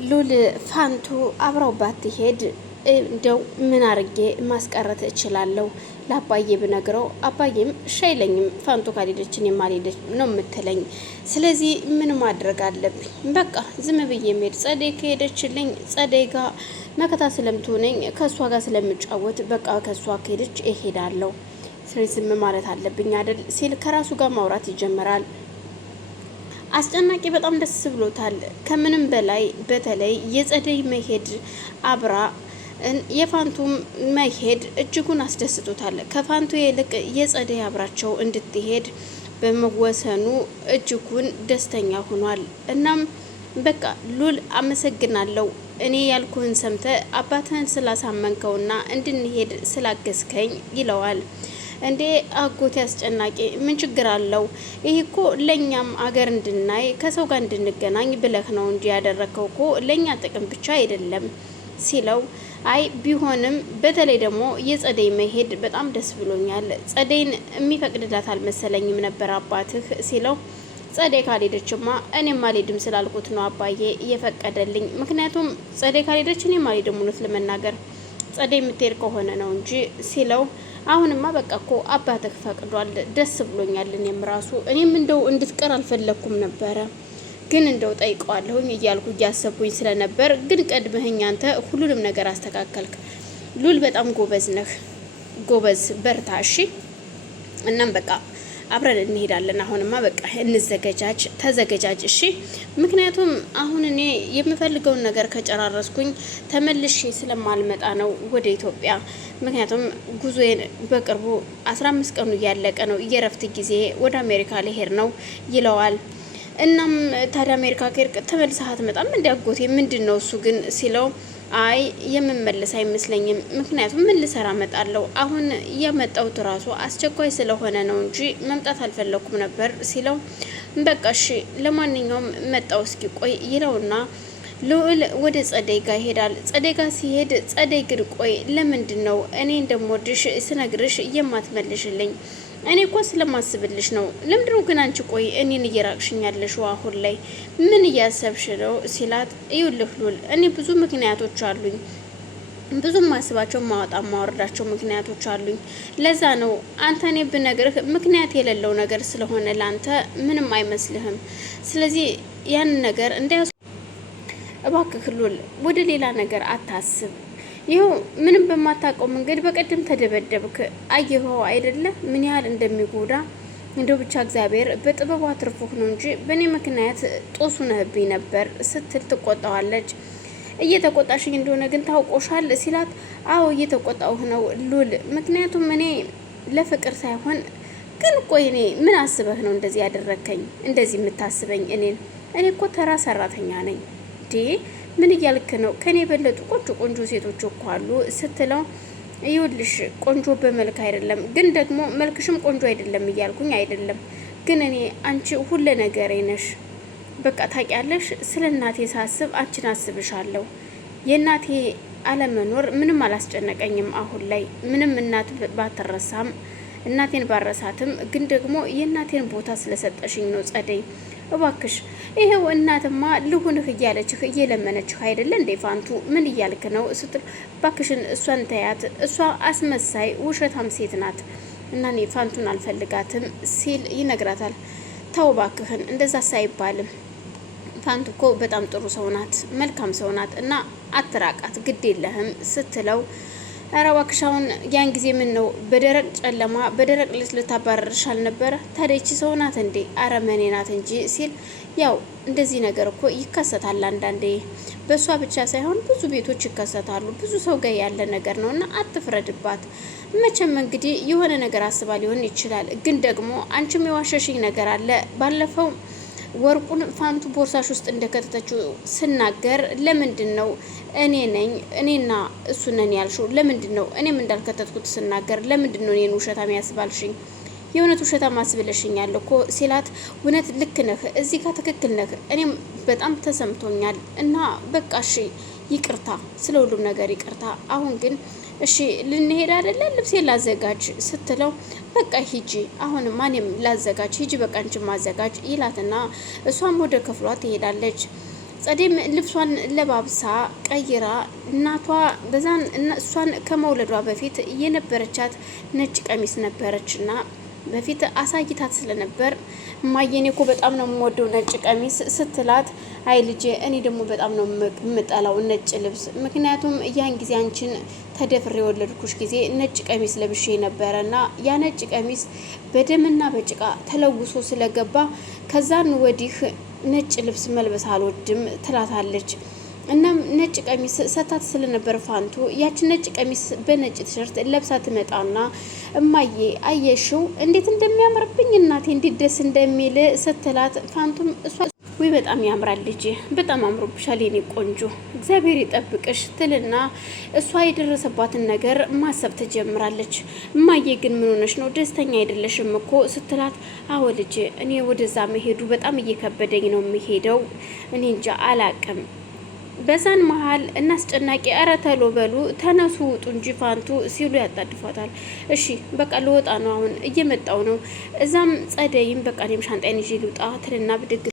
ሉል ፋንቱ አብረው ባትሄድ እንደው ምን አርጌ ማስቀረት እችላለሁ? ለአባዬ ብነግረው አባዬም እሺ አይለኝም። ፋንቱ ካልሄደችን የማልሄደች ነው የምትለኝ። ስለዚህ ምን ማድረግ አለብኝ? በቃ ዝም ብዬ መሄድ። ጸደይ ከሄደችልኝ ጸደይ ጋር መከታ ስለምትሆነኝ ከእሷ ጋር ስለምጫወት በቃ ከእሷ ከሄደች እሄዳለሁ። ስለዚህ ዝም ማለት አለብኝ አይደል ሲል ከራሱ ጋር ማውራት ይጀምራል። አስጨናቂ በጣም ደስ ብሎታል። ከምንም በላይ በተለይ የጸደይ መሄድ አብራ የፋንቱም መሄድ እጅጉን አስደስቶታል። ከፋንቱ ይልቅ የጸደይ አብራቸው እንድትሄድ በመወሰኑ እጅጉን ደስተኛ ሆኗል። እናም በቃ ሉል አመሰግናለሁ፣ እኔ ያልኩህን ሰምተ አባትህን ስላሳመንከውና እንድንሄድ ስላገዝከኝ ይለዋል። እንዴ አጎቴ አስጨናቂ ምን ችግር አለው? ይህ እኮ ለእኛም አገር እንድናይ ከሰው ጋር እንድንገናኝ ብለህ ነው እንጂ ያደረግከው እኮ ለእኛ ጥቅም ብቻ አይደለም ሲለው፣ አይ ቢሆንም በተለይ ደግሞ የጸደይ መሄድ በጣም ደስ ብሎኛል። ጸደይን የሚፈቅድላት አልመሰለኝም ነበር አባትህ ሲለው፣ ጸደይ ካልሄደችማ እኔም አልሄድም ስላልኩት ነው አባዬ እየፈቀደልኝ። ምክንያቱም ጸደይ ካልሄደች እኔም አልሄድም እውነት ለመናገር ጸደይ የምትሄድ ከሆነ ነው እንጂ ሲለው፣ አሁንማ በቃ እኮ አባትህ ፈቅዷል፣ ደስ ብሎኛል። እኔም እንደው እንድትቀር አልፈለኩም ነበረ፣ ግን እንደው ጠይቀዋለሁኝ እያልኩ እያሰብኩኝ ስለነበር፣ ግን ቀድመህኝ አንተ ሁሉንም ነገር አስተካከልክ። ሉል በጣም ጎበዝ ነህ፣ ጎበዝ በርታ። እሺ እናም በቃ አብረን እንሄዳለን። አሁንማ በቃ እንዘገጃጅ፣ ተዘገጃጅ እሺ። ምክንያቱም አሁን እኔ የምፈልገውን ነገር ከጨራረስኩኝ ተመልሼ ስለማልመጣ ነው ወደ ኢትዮጵያ። ምክንያቱም ጉዞዬን በቅርቡ 15 ቀኑ እያለቀ ነው፣ የእረፍት ጊዜ ወደ አሜሪካ ልሄድ ነው ይለዋል። እናም ታዲያ አሜሪካ ከሄድክ ተመልሰህ አትመጣም? እንዲያጎቴ ምንድን ነው እሱ ግን ሲለው፣ አይ የምመለስ አይመስለኝም። ምክንያቱም ምን ልሰራ እመጣለሁ? አሁን የመጣሁት ራሱ አስቸኳይ ስለሆነ ነው እንጂ መምጣት አልፈለኩም ነበር ሲለው፣ በቃ እሺ ለማንኛውም መጣው እስኪ ቆይ ይለውና ልዑል ወደ ጸደይ ጋር ይሄዳል። ጸደይ ጋር ሲሄድ ጸደይ ግን ቆይ ለምንድን ነው እኔ እንደምወድሽ ስነግርሽ የማትመልሽልኝ? እኔ እኮ ስለማስብልሽ ነው። ለምንድነው ግን አንቺ ቆይ እኔን እየራቅሽኝ ያለሽው? አሁን ላይ ምን እያሰብሽ ነው ሲላት፣ ይኸውልህ ሉል እኔ ብዙ ምክንያቶች አሉኝ፣ ብዙ ማስባቸው ማወርዳቸው ምክንያቶች አሉኝ። ለዛ ነው አንተ እኔ ብነግርህ ምክንያት የሌለው ነገር ስለሆነ ላንተ ምንም አይመስልህም። ስለዚህ ያን ነገር እንዳያስ እባክህ ሉል ወደ ሌላ ነገር አታስብ። ይኸው ምንም በማታውቀው መንገድ በቀደም ተደበደብክ። አየኸው አይደለ ምን ያህል እንደሚጎዳ። እንደው ብቻ እግዚአብሔር በጥበቡ አትርፎህ ነው እንጂ በእኔ ምክንያት ጦሱ ነህብኝ ነበር ስትል ትቆጣዋለች። እየተቆጣሽኝ እንደሆነ ግን ታውቆሻል ሲላት፣ አዎ እየተቆጣሁህ ነው ሉል፣ ምክንያቱም እኔ ለፍቅር ሳይሆን ግን ቆይ እኔ ምን አስበህ ነው እንደዚህ ያደረከኝ? እንደዚህ የምታስበኝ እኔን? እኔ እኮ ተራ ሰራተኛ ነኝ። ምን እያልክ ነው? ከኔ የበለጡ ቆንጆ ቆንጆ ሴቶች እኮ አሉ ስትለው፣ ይኸውልሽ ቆንጆ በመልክ አይደለም ግን ደግሞ መልክሽም ቆንጆ አይደለም እያልኩኝ አይደለም፣ ግን እኔ አንቺ ሁለ ነገሬ ነሽ። በቃ ታውቂያለሽ፣ ስለ እናቴ ሳስብ አንቺን አስብሻለሁ። የእናቴ አለመኖር ምንም አላስጨነቀኝም። አሁን ላይ ምንም እናት ባትረሳም እናቴን ባረሳትም ግን ደግሞ የእናቴን ቦታ ስለሰጠሽኝ ነው ጸደይ። እባክሽ ይሄው እናትማ ልሁንህ እያለችህ እየለመነችህ አይደለ እንዴ ፋንቱ? ምን እያልክ ነው ስትል፣ ባክሽን እሷን ተያት፣ እሷ አስመሳይ ውሸታም ሴት ናት እና እኔ ፋንቱን አልፈልጋትም ሲል ይነግራታል። ተው ባክህን እንደዛ ሳይባልም ፋንቱ እኮ በጣም ጥሩ ሰው ናት፣ መልካም ሰው ናት እና አትራቃት፣ ግድ የለህም ስትለው፣ ኧረ እባክሽ አሁን ያን ጊዜ ምን ነው በደረቅ ጨለማ በደረቅ ልታባረርሽ አልነበረ? ታዲያ ይቺ ሰው ናት እንዴ? አረመኔ ናት እንጂ ሲል፣ ያው እንደዚህ ነገር እኮ ይከሰታል አንዳንዴ። በእሷ ብቻ ሳይሆን ብዙ ቤቶች ይከሰታሉ። ብዙ ሰው ጋር ያለ ነገር ነው እና አትፍረድባት። መቼም እንግዲህ የሆነ ነገር አስባ ሊሆን ይችላል። ግን ደግሞ አንቺም የዋሸሽኝ ነገር አለ። ባለፈው ወርቁን ፋንቱ ቦርሳሽ ውስጥ እንደከተተችው ስናገር ለምንድን ነው እኔና እሱ ነን ያልሽው? ለምንድን ነው እኔም እንዳልከተትኩት ስናገር ለምንድን ነው እኔን ውሸታም ያስባልሽኝ? የእውነት ውሸታም አስብለሽኛል እኮ ሲላት፣ እውነት ልክ ነህ፣ እዚህ ጋር ትክክል ነህ። እኔም በጣም ተሰምቶኛል እና በቃ እሺ ይቅርታ፣ ስለ ሁሉም ነገር ይቅርታ። አሁን ግን እሺ ልንሄድ አይደለ? ልብሴን ላዘጋጅ ስትለው፣ በቃ ሂጂ፣ አሁንማ እኔም ላዘጋጅ፣ ሂጂ በቃ አንቺም ማዘጋጅ ይላትና እሷም ወደ ክፍሏ ትሄዳለች። ጸደይም ልብሷን ለባብሳ ቀይራ እናቷ በዛን እሷን ከመውለዷ በፊት የነበረቻት ነጭ ቀሚስ ነበረችና በፊት አሳይታት ስለነበር እማዬ እኮ በጣም ነው የምወደው ነጭ ቀሚስ ስትላት፣ አይ ልጄ እኔ ደግሞ በጣም ነው የምጠላው ነጭ ልብስ፣ ምክንያቱም ያን ጊዜ አንቺን ተደፍሬ የወለድኩሽ ጊዜ ነጭ ቀሚስ ለብሼ ነበረና ያ ነጭ ቀሚስ በደምና በጭቃ ተለውሶ ስለገባ ከዛን ወዲህ ነጭ ልብስ መልበስ አልወድም ትላታለች። እናም ነጭ ቀሚስ ሰታት ስለነበር ፋንቱ ያችን ነጭ ቀሚስ በነጭ ቲሸርት ለብሳ ትመጣና እማዬ አየሽው እንዴት እንደሚያምርብኝ እናቴ እንዴት ደስ እንደሚል ስትላት፣ ፋንቱም እሷ ወይ በጣም ያምራል ልጄ፣ በጣም አምሮብሻል የኔ ቆንጆ፣ እግዚአብሔር ይጠብቅሽ ትልና እሷ የደረሰባትን ነገር ማሰብ ትጀምራለች። እማዬ ግን ምን ሆነሽ ነው ደስተኛ አይደለሽም እኮ ስትላት፣ አዎ ልጄ እኔ ወደዛ መሄዱ በጣም እየከበደኝ ነው የሚሄደው፣ እኔ እንጃ አላቅም። በዛን መሀል እናስጨናቂ ኧረ ተሎ በሉ ተነሱ ውጡ እንጂ ፋንቱ ሲሉ ያጣድፏታል። እሺ በቃ ልወጣ ነው አሁን እየመጣው ነው። እዛም ጸደይም በቃ እኔም ሻንጣዬን ይዤ ልውጣ ትልና ብድግ